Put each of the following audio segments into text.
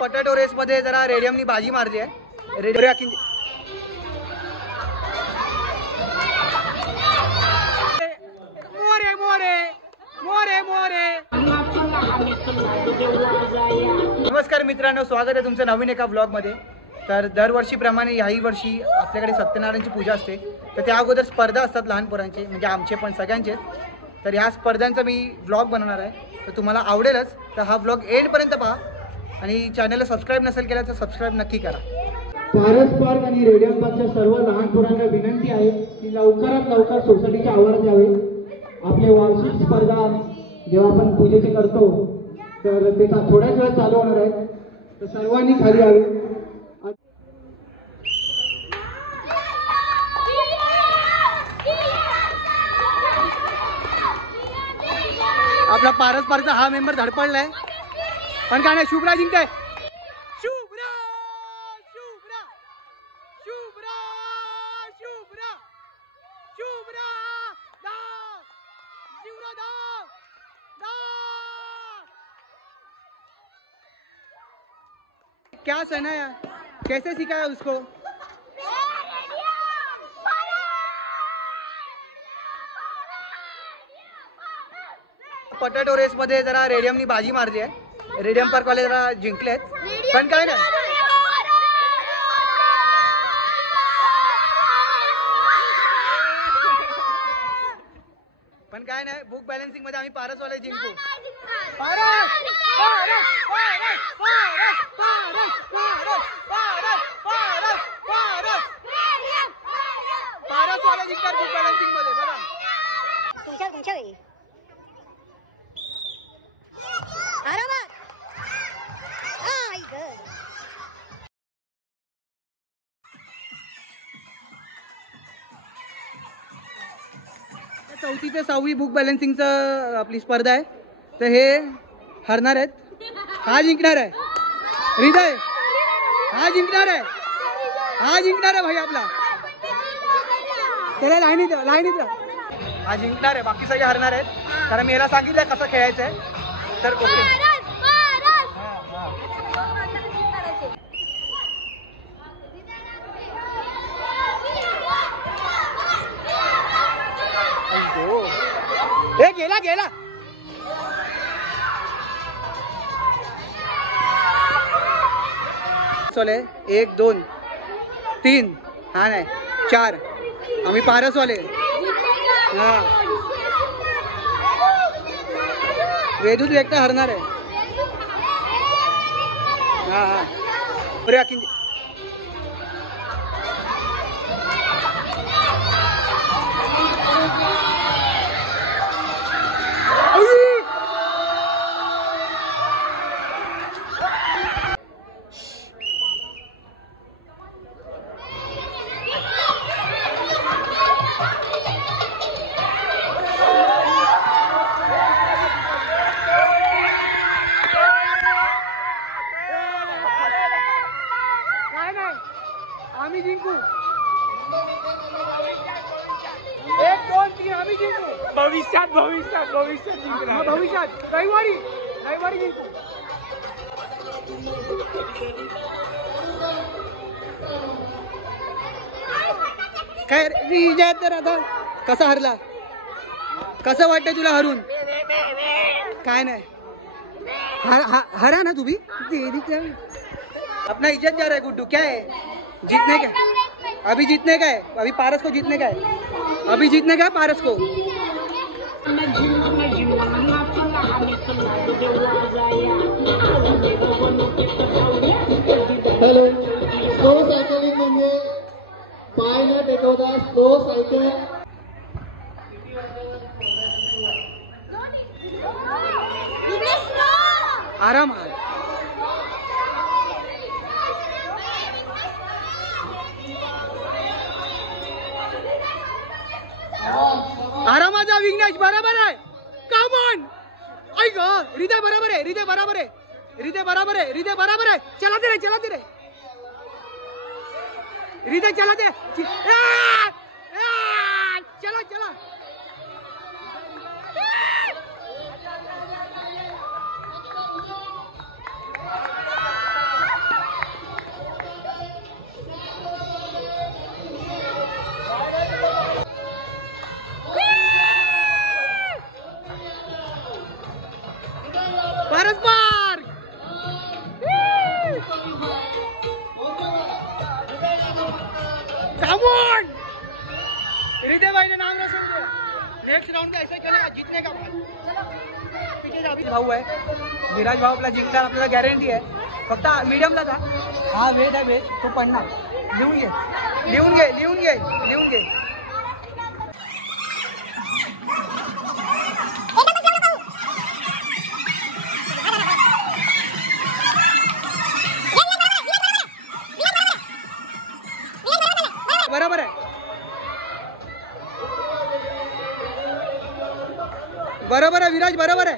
Potato race मध्ये जरा रेडियमनी बाजी मारली आहे। रेडियम मोरे मोरे मोरे मोरे। नमस्कार मित्रांनो, स्वागत आहे तुमचं नवीन एका ब्लॉग मध्ये। तर दरवर्षीप्रमाणे याही वर्षी आपल्याकडे सत्यनारायणची पूजा असते। तर त्या अगोदर स्पर्धा असतात लहान पोरांचे, म्हणजे आमचे पण सगळ्यांचे। तर ह्या स्पर्धांचा मी ब्लॉग बनवणार आहे, तर तुम्हाला आवडेलच। तर हा ब्लॉग एंडपर्यंत पहा आणि चॅनलला सबस्क्राईब नसेल केला तर सबस्क्राईब नक्की करा। पारस पार्क आणि रेडियम पार्कच्या सर्व लहान पोरांना विनंती आहे की लवकरात लवकर सोसायटीच्या आवारात यावे। आपले वार्षिक स्पर्धा जेव्हा आपण पूजेचे करतो तर ते थोड्याच वेळात चालू होणार आहे, तर सर्वांनी खाली यावे। आपला पारस पार्कचा हा मेंबर धडपडलाय, पण काय नाही, शुभ्रा जिंकताय। शुभ्रा शुभ्रा शुभ्रा शुभ्रा शुभ्रा धाव शुभ्रा धाव धाव। क्या सना है, कैसे सिखाया उसको? पटेटो रेस मध्ये जरा रेडियमनी बाजी मारली आहे। रेडियम पार्क वाले जरा जिंकलेत, पण काय नाही, पण काय नाही, बुक बॅलन्सिंग मध्ये आम्ही पारस वाले जिंकू। पारस पारस पारस पारस पारस पारस पारस पारस पारस पारस वाले जिंकतात बुक बॅलन्सिंग मध्ये। बघा तुमच्या वेळी चौथी ते 6वी बुक बॅलन्सिंगचं आपली स्पर्धा आहे। तर हे हरणार आहेत, हा जिंकणार आहे। हृदय हा जिंकणार आहे, हा जिंकणार आहे भाई आपला। त्याला लाईनीत हा जिंकणार आहे, बाकी सगळे हरणार आहेत। कारण मी याला सांगितलं कसं खेळायचं आहे, तर ओके। गेला गेला सोले 1 2 3 हा नाही 4 आम्ही पारस वाले। हा वेदूत एकटा हरणार आहे। हा हा आम्ही जिंकू। 1 2 3 आम्ही जिंकू। भविष्यात भविष्यात भविष्यात जिंकणार, भविष्यात रविवारी रविवारी जिंकू। काय विजय तर आता कसा हरला, कसं वाटतं तुला हरून? काय नाही, हरा ना तुम्ही। अपना इज्जत जा रहा है गुड्डू, क्या है जीतने का? अभी जीतने का है, अभी पारस को जीतने का है, अभी जीतने का है पारस को। हॅलो, स्लो सायकलिंग म्हणजे पाय न टेकवता स्लो सायकल। आराम आरामाचा विघ्नेश बरोबर आहे। कम ऑन, ऐक हृदय बरोबर आहे, हृदय बरोबर आहे, हृदय बरोबर आहे, हृदय बरोबर आहे। चला दे रे, चला दे रे हृदय, चला दे, चला चला। परस्पर हृदय भाई ने नाम रोशन किया। नेक्स्ट राउंड में ऐसा खेलेगा जीतने का भाऊ आहे विराज भाऊ आपला जिंकणार आपल्याला गॅरंटी आहे. फक्त मीडियमला जा. हा वेट आहे वेट तो पडणार. लिहून घे लिहून घे लिहून घे लिहून घे. बरोबर आहे बरोबर आहे विराज बरोबर आहे.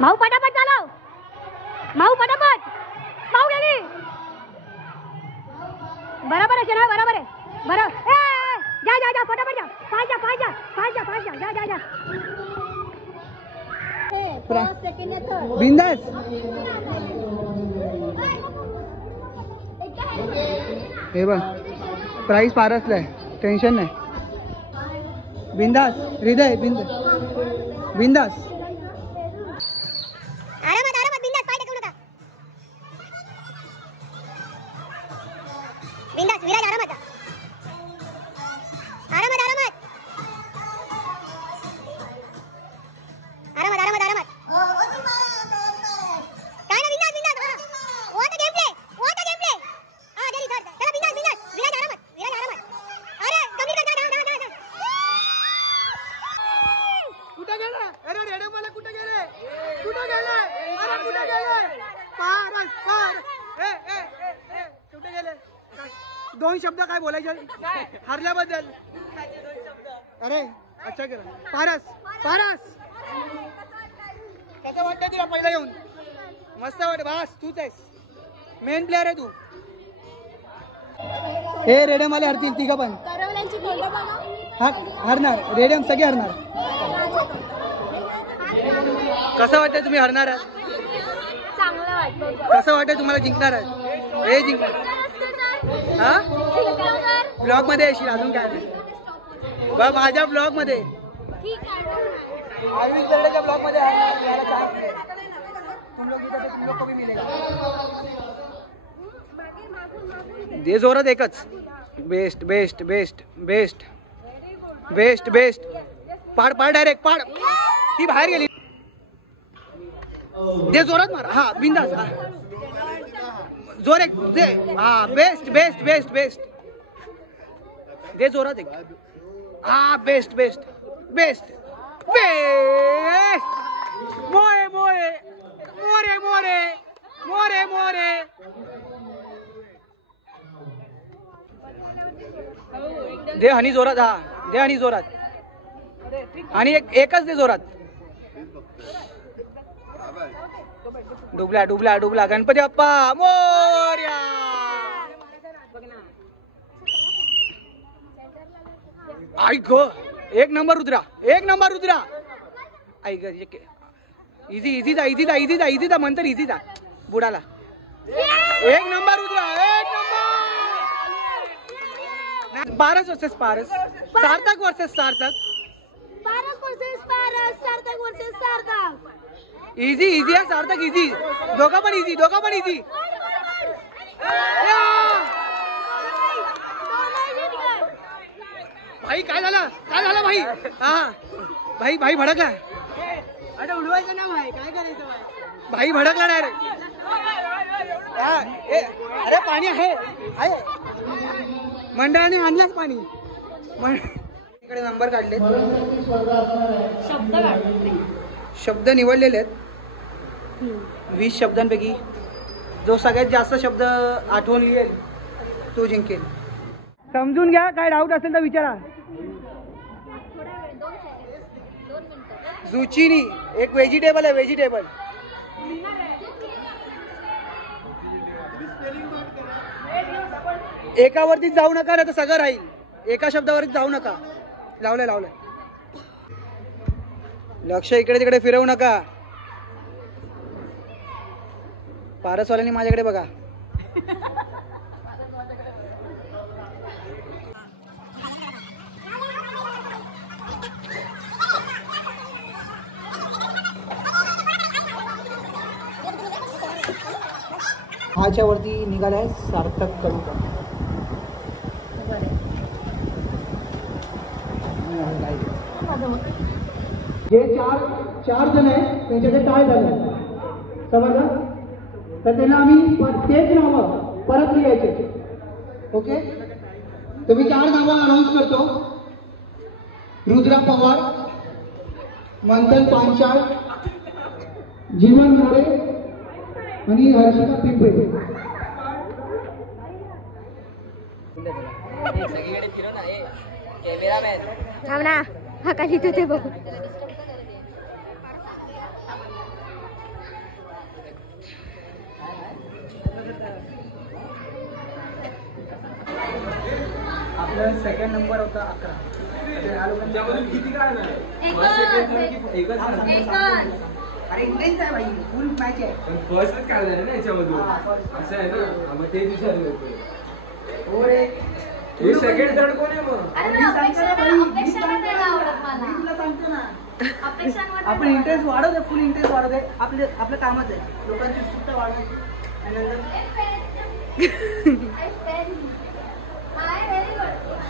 भाऊ पटापट चालव. भाऊ पटापट. भाऊ गेली. बरोबर आहे शना बरोबर आहे. बरोबर जा जा जा पटापट जा. पाच जा पाच जा पाच जा पाच जा जा जा जा. बिंदास हे बघ प्राइस पारसलाय टेन्शन नाही. बिंदास हृदय बिंदास आरामात आरामात बिंदास पाय टेकवू नका. बिंदास विराज आरामात जा. आरामात आरामात आरामात आरामात आरामात काय ना बिंदास बिंदास. What a game play what a game play. हा गेली धर चला बिंदास बिंदास विराज आरामात विराज आरामात. अरे कमी कर जा जा जा जा. कुठे गेले अरे रेडे मला कुठे गेले अरे कुठे गेले पारस ए ए ए कुठे गेले. दोन शब्द काय बोलायचे हरल्याबद्दल. अरे अच्छा केलं पारस पारस. कसं वाटतं तुला पहिला येऊन. मस्त वाटत बस तूच आहेस मेन प्लेअर आहे तू. हे रेडियम वाले हरतील तिघ पण हरणार. रेडियम सगळे हरणार. कसं वाटतं तुम्ही हरणार आहात. चांगलं वाटतं. कसं वाटतं तुम्हाला जिंकणार आहात. हे जिंकणार हा ब्लॉग मध्ये येशील अजून काय नाही. बघ माझ्या ब्लॉग मध्ये आयुष बेर्डेच्या ब्लॉग मध्ये तुम लोग को भी मिलेगा. दे जोरात एकच. Best best best best best best. पाड पाड डायरेक्ट पाड. ती बाहेर गेली. दे जोरात मार. हा बिंदास. हा जोर एक दे. हा बेस्ट बेस्ट बेस्ट बेस्ट. दे जोरात एक. हा बेस्ट बेस्ट बेस्ट बेस्ट. मोरे मोरे मोरे मोरे मोरे मोरे. दे हनी जोरात. हा दे हनी जोरात. आणि एकच दे जोरात. डुबला डुबला डुबला. गणपती बाप्पा मोरया. ऐक एक नंबर रुद्रा एक नंबर रुद्रा. ऐक इझी इझी जा इझी जा इझी जा इझी जा म्हणतर इझी जा बुडाला. एक नंबर रुद्रा एक नंबर. पारस वर्सेस पारस. सार्थक वर्सेस सार्थक. पारस वर्सेस पारस. सार्थक वर्सेस सार्थक. इझी इझी आहे सार्थक इझी. दोघं पण इझी दोघं पण इझी. भाई काय झालं भाई. हा भाई भाई भडकला. आता उडवायचं ना भाई काय करायचं भाई भडकला डायरेक्ट. अरे पाणी आहे मंडळाने आणलंच पाणी. इकडे नंबर काढले शब्द निवडलेले आहेत. 20 शब्दांपैकी जो सगळ्यात जास्त शब्द आठवून लिहेल तो जिंकेल. समजून घ्या. काय डाऊट असेल तर विचारा. झुचिनी एक व्हेजिटेबल आहे व्हेजिटेबल. एकावरतीच जाऊ नका ना तर सगळं राहील. एका शब्दावरतीच जाऊ नका. लावलंय लक्ष इकडे तिकडे फिरवू नका. पारसवाल्यांनी माझ्याकडे बघा. हाच्या वरती निघालाय सार्थक कडूकर. जे चार जण आहेत त्यांच्या ते टाय झाले समजलं. तर त्यांना आम्ही तेच नावं परत लिहायचे. ओके, तर मी 4 नावं अनाऊन्स करतो. रुद्रा पवार, मंथन पांचाळ, जीवन मोरे आणि हर्षिता पिंपळे. थांब ना, हा का लिहितो ते बघू. आपला सेकंड नंबर होता 11. ह्या लोकांच्यामध्ये किती काय नाही. अरे इंटेन्स आहे भाई, फुल मॅच आहे. पण फर्स्टच काढलं आहे ना याच्यामधून. असं आहे ना, मग ते विचारलं हो रे. हे सेकंड थर्ड कोण आहे मग? आपण इंटरेस्ट वाढवते, फुल इंटरेस्ट वाढवते. आपलं कामच आहे लोकांची उत्सुकता वाढवायची.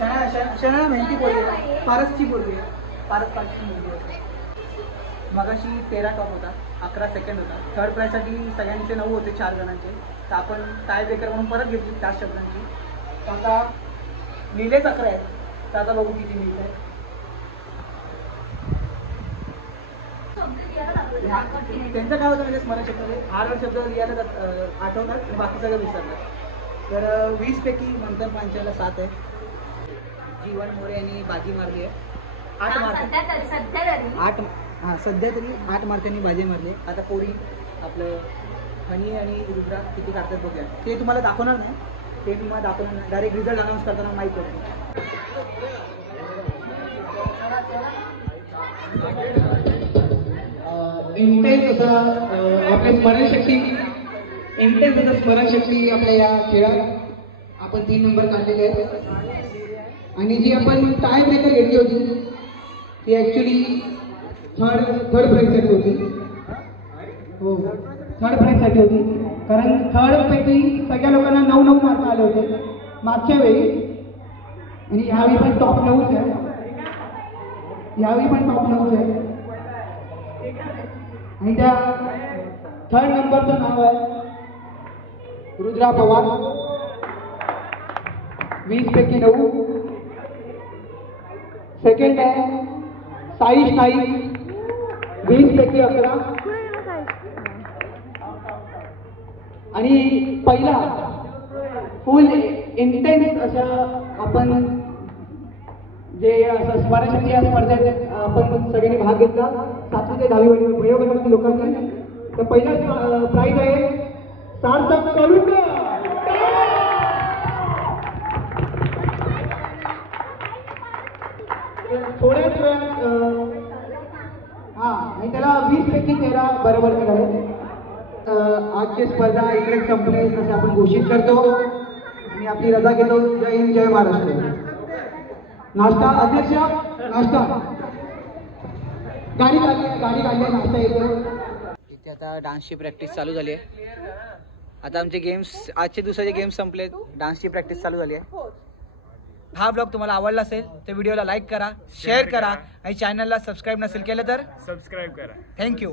आणि क्षणा मेहनती बोलते, पारसची बोलते. पारस पाचची बोलते. मगाशी 13 टॉप होता, 11 सेकंड होता. थर्ड प्राईजसाठी सगळ्यांचे 9 होते, 4 जणांचे. तर आपण टाय ब्रेकर म्हणून परत घेतली 4 शब्दांची. आता लिहिलेच 11 आहेत. तर आता बघू किती मिळत आहे. त्यांचं काय होतं म्हणजे स्मरणशक्तीमध्ये हार्ड शब्द लिहायला आठवतात आणि बाकी सगळं विसरतात. तर 20 पैकी मंथन पांचाळला 7 आहे. जीवन मोरे यांनी बाजी मारली आहे. 8 मार्क. हां, सध्या तरी 8 मार्कांनी बाजी मारली. आता पोरी आपलं हनी आणि रुद्रा किती काढतात बघूया. ते तुम्हाला दाखवणार नाही, ते तुम्हाला दाखवणार नाही. डायरेक्ट रिझल्ट अनाऊन्स करताना माहीत पडतो. इंटेन्स असा आपली स्मरणशक्ती आपल्या या खेळात आपण 3 नंबर काढलेले आहेत. आणि जी आपण टाय ब्रेकर घेतली होती ती ॲक्च्युली थर्ड प्राईजसाठी होती. हो, थर्ड प्राईजसाठी होती. कारण थर्डपैकी सगळ्या लोकांना 9 मार्क आले होते मागच्या वेळी. आणि ह्यावेळी पण टॉप 9च आहे. आणि त्या थर्ड नंबरचं नाव आहे रुद्रा पवार. 20 पैकी 9. सेकंड आहे साईश नाईक, 20 पैकी 11. आणि पहिला फुल इंटेन्स अशा आपण जे असं स्मरणशक्ती या स्पर्धेत आपण सगळ्यांनी भाग घेतला 7वी ते 10वी वयोगटातील लोकांनी. तर पहिला प्राईज आहे सार्थक कडूकर. थोड्याच वेळात आणि त्याला 20 पैकी 13 बरोबर निघाले. आजची स्पर्धा इकडे संपली असे आपण घोषित करतो आणि आपली रजा घेतो. जय हिंद, जय महाराष्ट्र. नाश्ता अध्यक्ष, नाश्ता गाडी काढली नाश्ता येतो. इथे आता डान्सची प्रॅक्टिस चालू झाली आहे. आता आमचे गेम्स, आजचे दुसरे गेम्स संपले, डान्सची प्रॅक्टिस चालू झाली आहे. हा ब्लॉग तुम्हाला आवडला असेल तर व्हिडिओला लाईक करा, शेअर करा आणि चॅनलला सबस्क्राईब नसेल केलं तर सबस्क्राईब करा. थँक्यू.